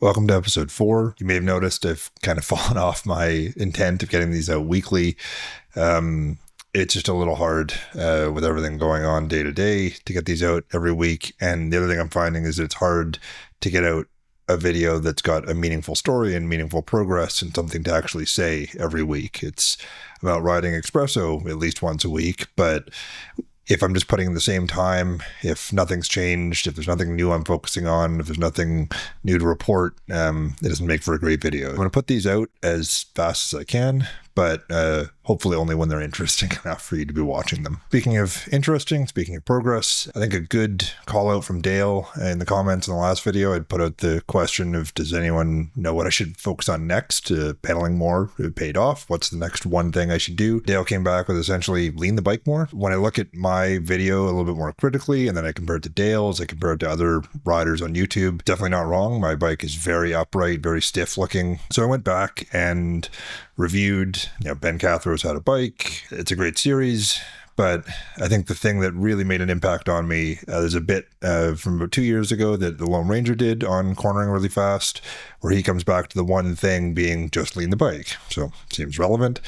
Welcome to episode 4. You may have noticed I've kind of fallen off my intent of getting these out weekly. It's just a little hard with everything going on day to day to get these out every week. And the other thing I'm finding is that it's hard to get out a video that's got a meaningful story and meaningful progress and something to actually say every week. It's about riding espresso at least once a week, but if I'm just putting in the same time, if nothing's changed, if there's nothing new I'm focusing on, if there's nothing new to report, it doesn't make for a great video. I'm going to put these out as fast as I can, but hopefully only when they're interesting enough for you to be watching them. Speaking of interesting, speaking of progress, I think a good call out from Dale in the comments in the last video, I'd put out the question of, does anyone know what I should focus on next? Pedaling more, it paid off. What's the next one thing I should do? Dale came back with essentially lean the bike more. When I look at my video a little bit more critically, and then I compare it to Dale's, I compare it to other riders on YouTube, definitely not wrong. My bike is very upright, very stiff looking. So I went back and reviewed, Ben Cathro's How to Bike. It's a great series, but I think the thing that really made an impact on me, there's a bit from about 2 years ago that the Lone Ranger did on cornering really fast, where he comes back to the one thing being just lean the bike. So seems relevant.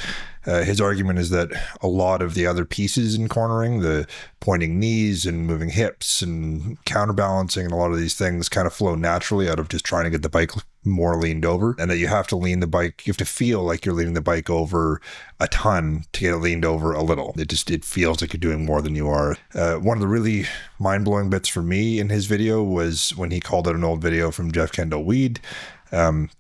His argument is that a lot of the other pieces in cornering, the pointing knees and moving hips and counterbalancing and a lot of these things kind of flow naturally out of just trying to get the bike more leaned over, and that you have to lean the bike. You have to feel like you're leaning the bike over a ton to get it leaned over a little. It feels like you're doing more than you are. One of the really mind-blowing bits for me in his video was when he called out an old video from Jeff Kendall-Weed.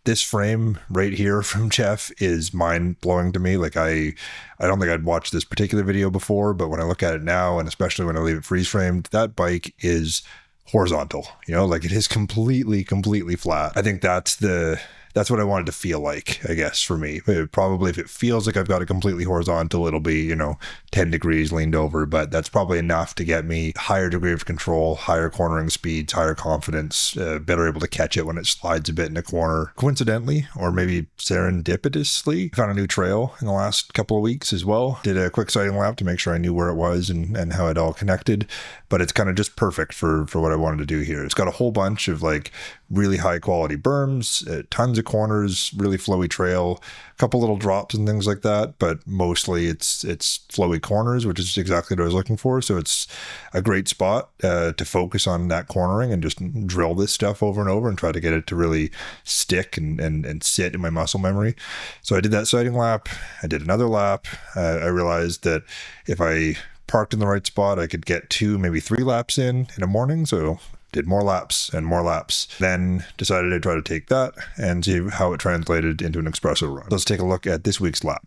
This frame right here from Jeff is mind-blowing to me. Like I don't think I'd watched this particular video before, but when I look at it now, and especially when I leave it freeze-framed, that bike is horizontal, like it is completely flat. I think that's what I wanted to feel like, I guess, for me. Probably if it feels like I've got it completely horizontal, it'll be, 10 degrees leaned over, but that's probably enough to get me higher degree of control, higher cornering speeds, higher confidence, better able to catch it when it slides a bit in a corner. Coincidentally, or maybe serendipitously, found a new trail in the last couple of weeks as well. Did a quick sighting lap to make sure I knew where it was and how it all connected, but it's kind of just perfect for what I wanted to do here. It's got a whole bunch of like really high quality berms, tons of corners, really flowy trail, a couple little drops and things like that, but mostly it's flowy corners, which is exactly what I was looking for. So it's a great spot to focus on that cornering and just drill this stuff over and over and try to get it to really stick and sit in my muscle memory. So I did that sighting lap. I did another lap. I realized that if I parked in the right spot, I could get 2, maybe 3 laps in a morning. So did more laps and more laps. Then decided to try to take that and see how it translated into an espresso run. Let's take a look at this week's lap.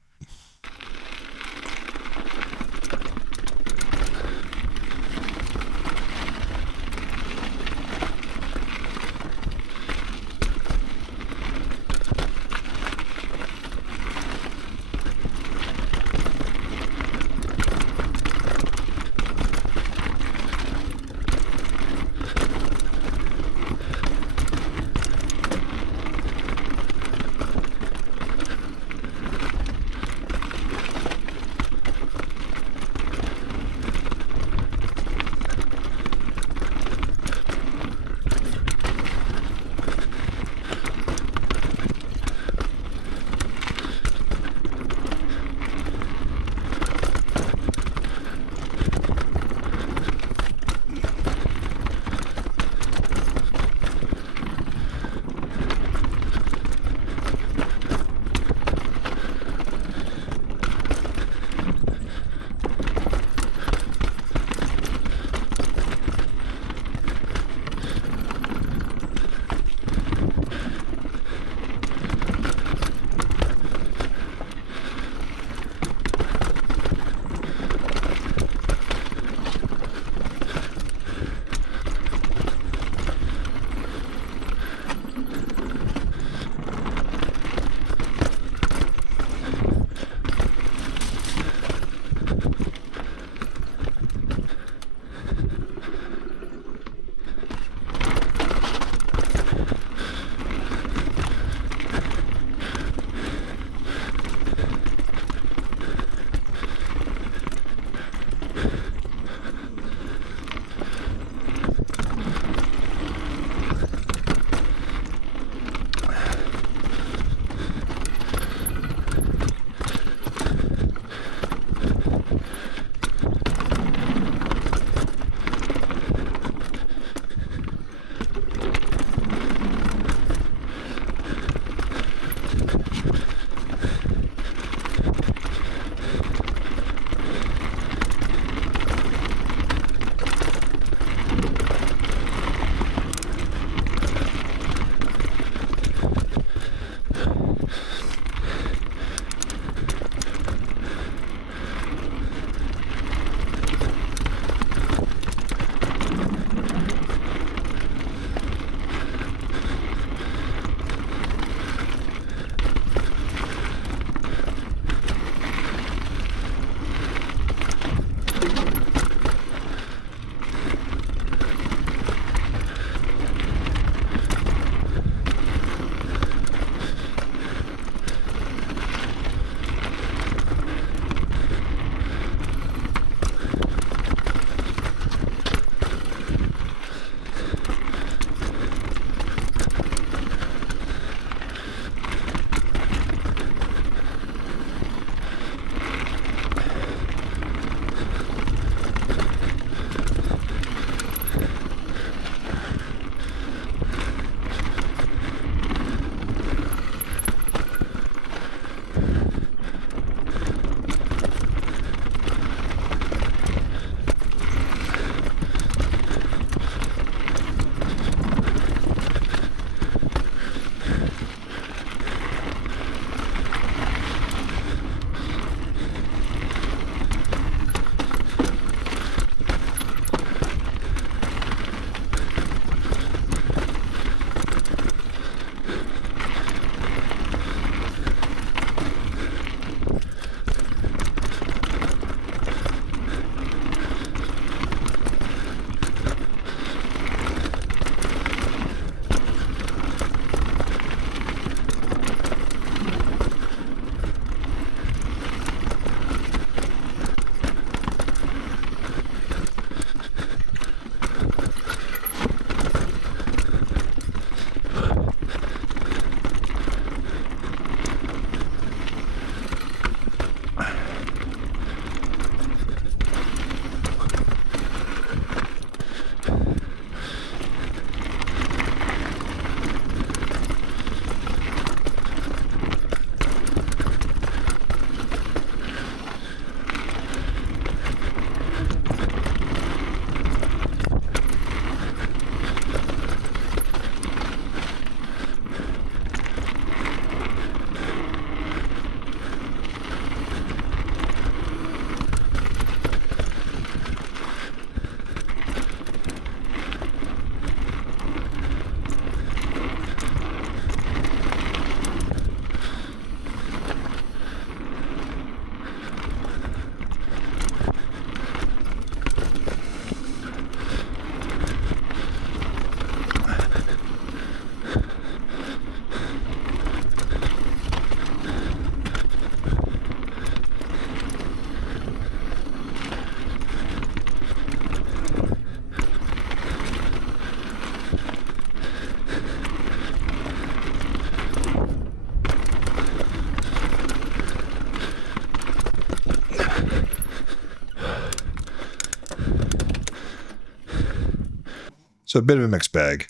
So a bit of a mixed bag.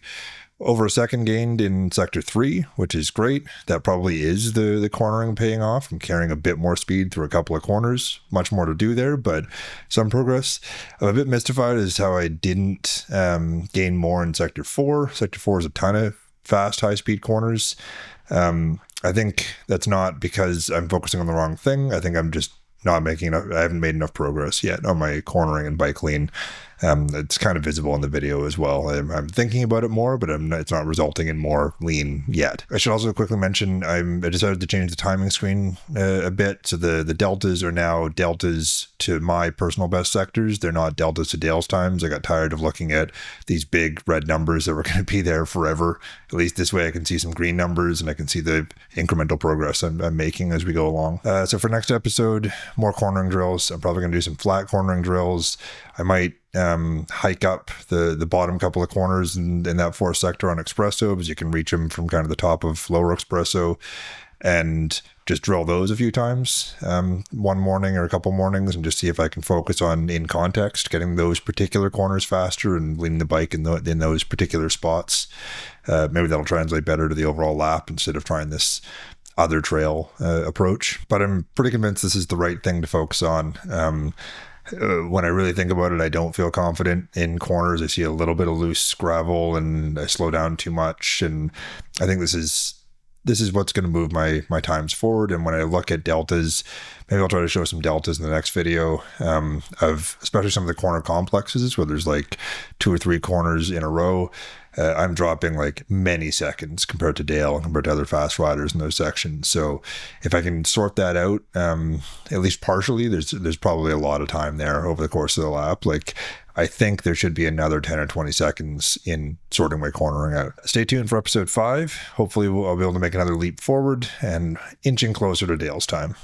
Over a second gained in sector 3, which is great. That probably is the cornering paying off. I'm carrying a bit more speed through a couple of corners. Much more to do there, but some progress. I'm a bit mystified as how I didn't gain more in sector 4. Sector 4 is a ton of fast, high-speed corners. I think that's not because I'm focusing on the wrong thing. I think I'm just not making enough. I haven't made enough progress yet on my cornering and bike lean. It's kind of visible in the video as well. I'm thinking about it more, but it's not resulting in more lean yet. I should also quickly mention I decided to change the timing screen a bit. So the deltas are now deltas to my personal best sectors. They're not deltas to Dale's times. I got tired of looking at these big red numbers that were going to be there forever. At least this way I can see some green numbers and I can see the incremental progress I'm making as we go along. So for next episode, more cornering drills. I'm probably going to do some flat cornering drills. I might hike up the bottom couple of corners in that fourth sector on espresso, because you can reach them from kind of the top of lower espresso, and just drill those a few times, one morning or a couple mornings, and just see if I can focus on, in context, getting those particular corners faster and leaning the bike in those particular spots. Maybe that'll translate better to the overall lap instead of trying this other trail approach. But I'm pretty convinced this is the right thing to focus on. When I really think about it, I don't feel confident in corners. I see a little bit of loose gravel and I slow down too much. And I think this is what's going to move my times forward. And when I look at deltas, maybe I'll try to show some deltas in the next video of especially some of the corner complexes where there's like 2 or 3 corners in a row. I'm dropping like many seconds compared to Dale and compared to other fast riders in those sections. So if I can sort that out, at least partially, there's probably a lot of time there over the course of the lap. Like, I think there should be another 10 or 20 seconds in sorting my cornering out. Stay tuned for episode 5. Hopefully I'll be able to make another leap forward and inching closer to Dale's time.